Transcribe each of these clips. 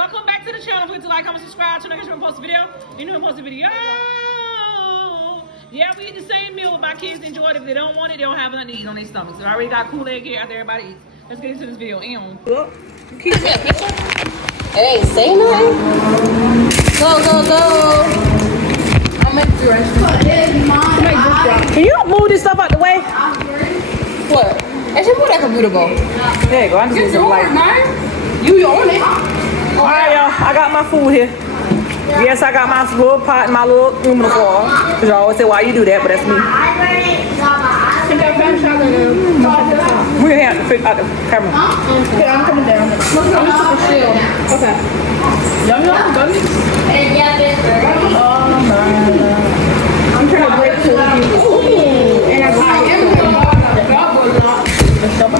welcome back to the channel. Don't forget to like, comment, subscribe. Turn on your post a video. You know, post a video. Yeah, we eat the same meal. My kids enjoy it. If they don't want it, they don't have nothing to eat on their stomachs. So I already got Kool-Aid here after everybody eats. Let's get into this video. Hey, say nothing. Go. I'll make the rest. can you move this stuff out the way? What? Actually, put that computer go. There you go. I just need some light. You own it. All right, y'all. I got my food here. Yes, I got my little pot and my little aluminum foil. Because you always say, why you do that? But that's me. We're here to fix out the camera. Okay, I'm coming down. I'm super chill. Okay. Yum. Oh my God. I'm trying to break two. Ooh. And I got it.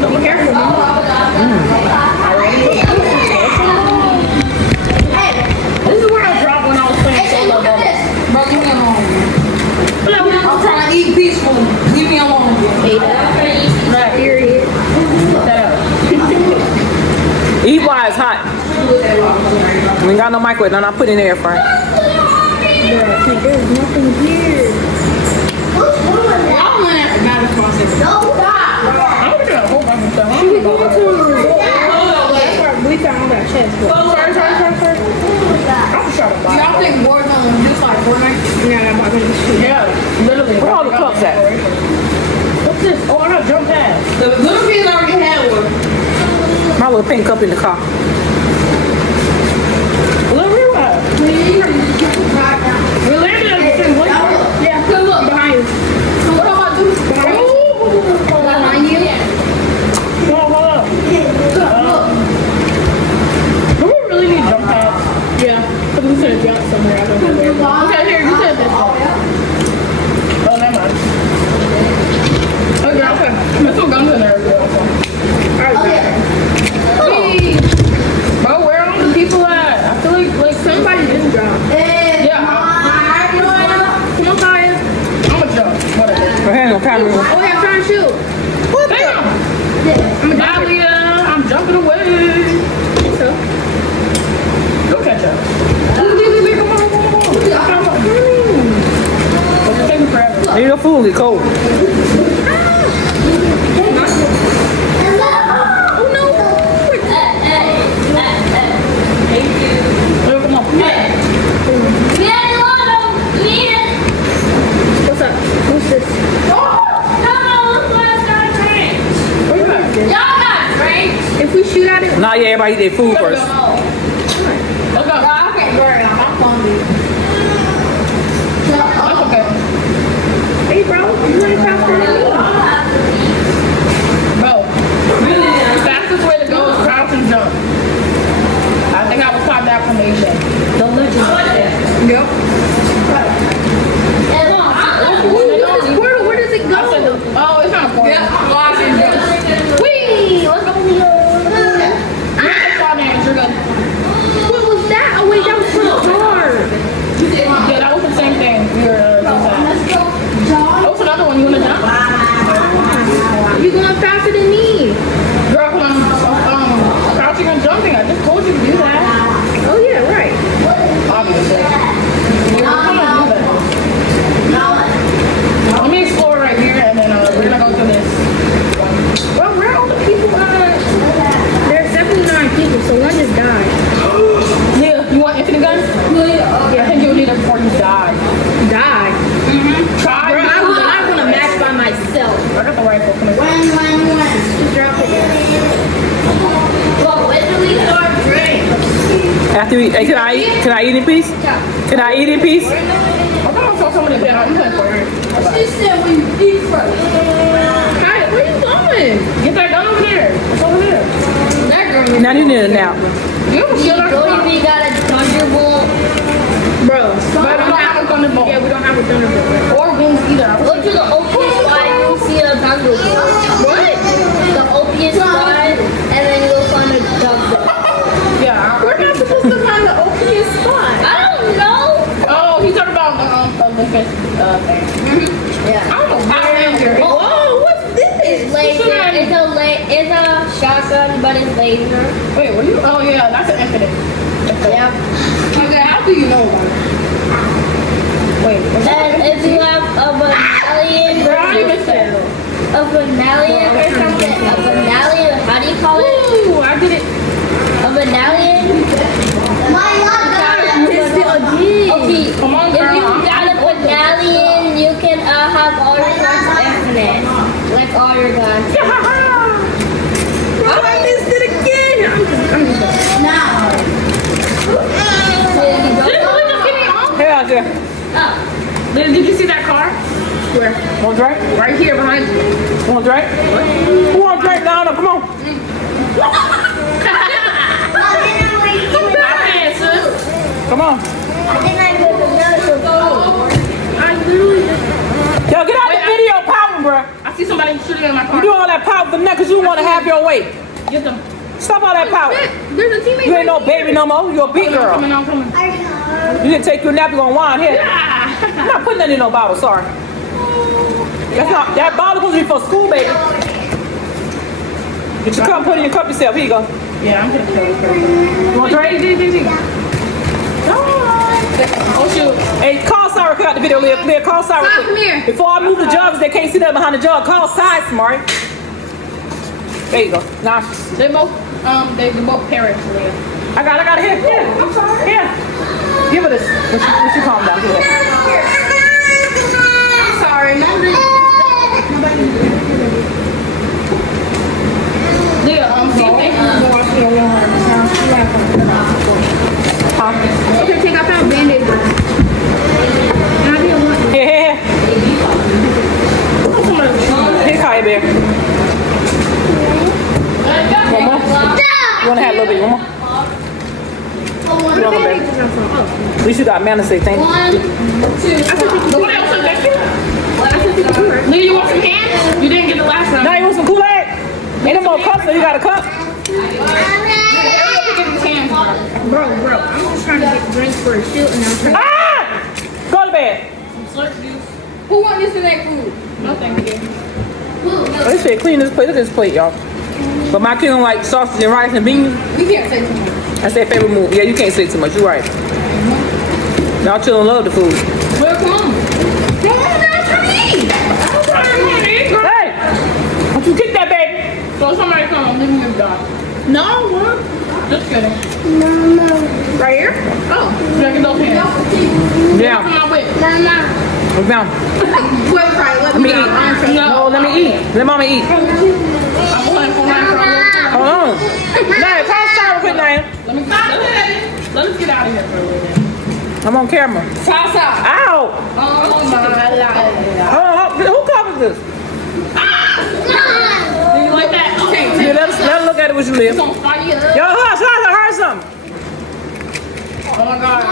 Be careful. Hey, this is where I dropped when I was playing solo. Bro, leave me alone. I'm trying to eat peacefully. Leave me alone. Right. Period. Eat while it's hot. We ain't got no microwave. I'm not putting it in the air fryer. There's nothing here. I'm gonna have to buy the process. No, stop. I'm gonna a whole bunch of stuff. I'm gonna go to we found that chest. Sorry. Y'all think Warzone is just like Fortnite? Yeah, that's what yeah, literally. Where all the cups at? What's this? Oh, I got jump pads. The little kids already had one. My little pink cup in the car. Look, where at? We landed at the same place. Yeah, look behind you. So what am I doing? Behind you? Hold up. Do we really need jump pads? Yeah, because we should have jumped somewhere. I don't know where. Okay, here, you said this. Oh, never mind. Okay, okay. There's some guns in there as well. Alright, bro, where are all the people at? I feel like somebody didn't jump. Yeah. Come on, Kaya. I'm gonna jump. Whatever. We're heading on camera. Oh, yeah, I'm trying to shoot. What? Damn. I'm jumping away. So, go catch up. Come on. It's taking forever. Leave your food, it's cold. What's up? Who's this? If we shoot at it, Nah, yeah, everybody eat their food first. let's go. I can't worry. I'm hungry. That's okay. Hey, bro, you want to talk to me? Bro, really, the fastest way to go is crouch and jump. I think I was taught that from Asia. The legend. Yep. Where does it go? Oh, it's not a portal. Yeah, whee! Let's go. What was that? Oh wait, that was for the car. Yeah, that was the same thing. We were that was another one. You wanna jump? You're going faster than me. Girl, when I'm crouching and jumping, I just told you to do that. Oh yeah, right. Obviously. Let me explore right here, and then we're gonna go to this. Well, where are all the people? There's 79 people, so one just died. Yeah, you want infinite guns? Yeah, I think you'll need it before you die. Die? Try. Bro, I want to match by myself. I got the rifle. Come here. When. Just drop it. Well, when do we start drinks? After we, hey, can I eat in peace? Can I eat in peace? I thought I saw somebody dead. I'm playing for her. She said when you eat first. Hey, where you going? Get that gun over there. It's over there. That girl. Now you need a nap. You got a thunderbolt. Bro, we don't have a thunderbolt. Yeah, we don't have a thunderbolt. Or wings either. Go to the opium spot and you'll see a thunderbolt. What? The opium spot, and then you'll find a thunderbolt. Yeah. We're not supposed to find the opium spot. I don't know. Oh, he's talking about the Olympus thing. Yeah. I don't know. Whoa, what's this? It's a shotgun, but it's laser. Wait, what are you? Oh yeah, that's an infinite. Yep. Okay, how do you know about it? Wait, what's that? And if you have a medallion, Girl, how do you mix that? a medallion or something, a medallion, how do you call it? Ooh, I did it. A medallion? Okay, Come on, if girl. you got a medallion, you can have all your guns infinite. Like all your guns. I missed it again. I'm just Hey out there. Did you see that car? Where? Want a drink? Right here behind you. Want a drink? Who want a drink? No, no, come on. Okay, sis. Come on. I literally just... Yo, get out the video popping, bro. I see somebody shooting in my car. You do all that power for nothing because you want to have your way. Get them. Stop all that power. There's a teammate. You ain't no baby no more. You a big girl. I'm coming. You didn't take your nap, you gonna whine here. Yeah. I'm not putting that in no bottle, sorry. That's not, that bottle supposed to be for school, baby. Get your cup, put it in your cup yourself. Here you go. Yeah, I'm gonna kill this person. You want a drink? Oh shoot. Hey, call Sarah, cut out the video, Leah. Call Sarah. Sarah, come here. Before I move the jugs, they can't see that behind the jug. Call Side Smart. There you go. Now, They both parents, Leah. I got it here. Yeah, I'm sorry. Here. Give her this. When she calm down, give her that. I'm sorry. Nobody. Leah, see if they can go off your alarm. Okay, take out that band-aid. Here. Here, Kaya Bear. One more? You want to have a little bit? One more? You want baby? At least you got man to say thank you. Nobody else took that shit? Leah, you want some hands? You didn't get the last time. Now you want some Kool-Aid? Ain't no more cups, so you got a cup? Bro, I'm just trying to get drinks for a shoot and I'm trying to... Ah! Go to bed. Who want this to make food? No, thank you. They say clean this plate. Look at this plate, y'all. But my kid don't like sausage and rice and beans. We can't say too much. That's their favorite move. Yeah, you can't say too much. You're right. Y'all children love the food. Well, come on. Come on, now, try to eat. I'm trying to eat, girl. Hey! Don't you kick that baby? So somebody come, leave me your dog. No, what? Just kidding. No. Right here? Oh, look at those hands. Yeah. Come on, wait. Look down. Wait, right, let Let me me eat. No, let me eat. Let mama eat. I'm going for my Hold on. Naya, call Sarah quick, Naya. Let us get out of here for a little bit. I'm on camera. Toss out. Ow! Oh my God. Who covers this? Do you like that? Okay, Yeah, let her look at it when you live. it's on fire. Yo, hush, I heard something. Oh my God.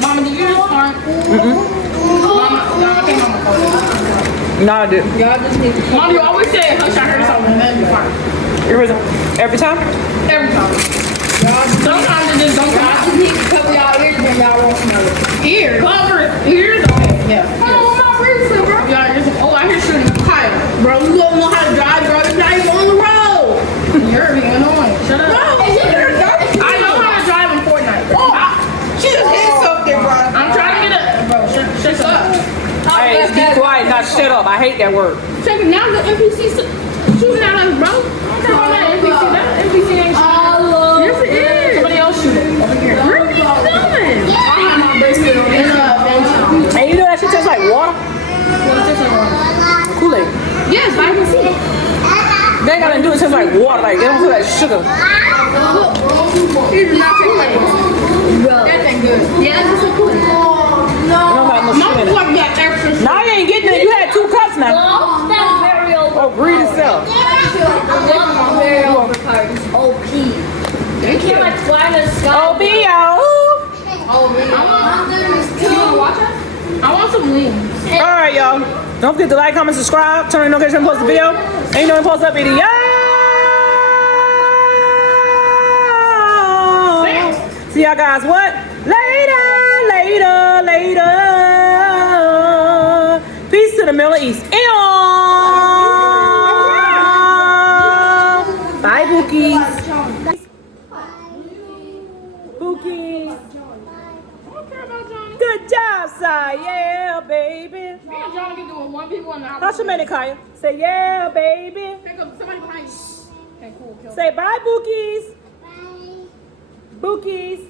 Mama, did you just fart? Mama, no, I think Mama called it. No, I didn't. Y'all just need to... Mom, you always say, hush, I heard something, and then you fart. Every time? Every time. Sometimes it just don't come out. Y'all just need to cover y'all ears when y'all won't smell it. Ears? Cover ears? Okay, yeah. Oh, my ears, bro. Y'all just... Oh, I hear shooting. Kyle. Bro, you don't know how to drive, bro. This guy is on the road. You're being annoying. Shut up. No, I know how to drive in Fortnite. Oh, she just hit something, bro. I'm trying to get a... Bro, shut up. Hey, be quiet, not shut up. I hate that word. Check it, now the NPC shooting at us, bro. I'm talking about that NPC. That NPC ain't shooting. Yes, it is. Somebody else shooting over here. Where are you going? I have my bracelet on. And you know that shit tastes like water? Kool-Aid. Yes, I can see it. They ain't got nothing to do with it. Tastes like water. Like, they don't feel like sugar. It does not taste like water. That ain't good. Yeah, that's just so cool. It don't have no sugar in it. Mom, got extra sugar. Now you ain't getting it. You had 2 cups now. Well, that's very Oh, greedy self. very overpowered. It's OP. You can't like fly in the sky. OBO. I want some wings. Alright, y'all. Don't forget to like, comment, subscribe, turn on notifications, post the video. And you know when post that video. See y'all guys what? Later. Peace to the Middle East. Bye, Bookies. outside. Yeah, baby. Me and John be doing 1v1 now. How's your minute, Kaya? Say, yeah, baby. Pick up somebody behind you. Okay, cool. Kill. Say bye, Bookies. Bye. Bookies.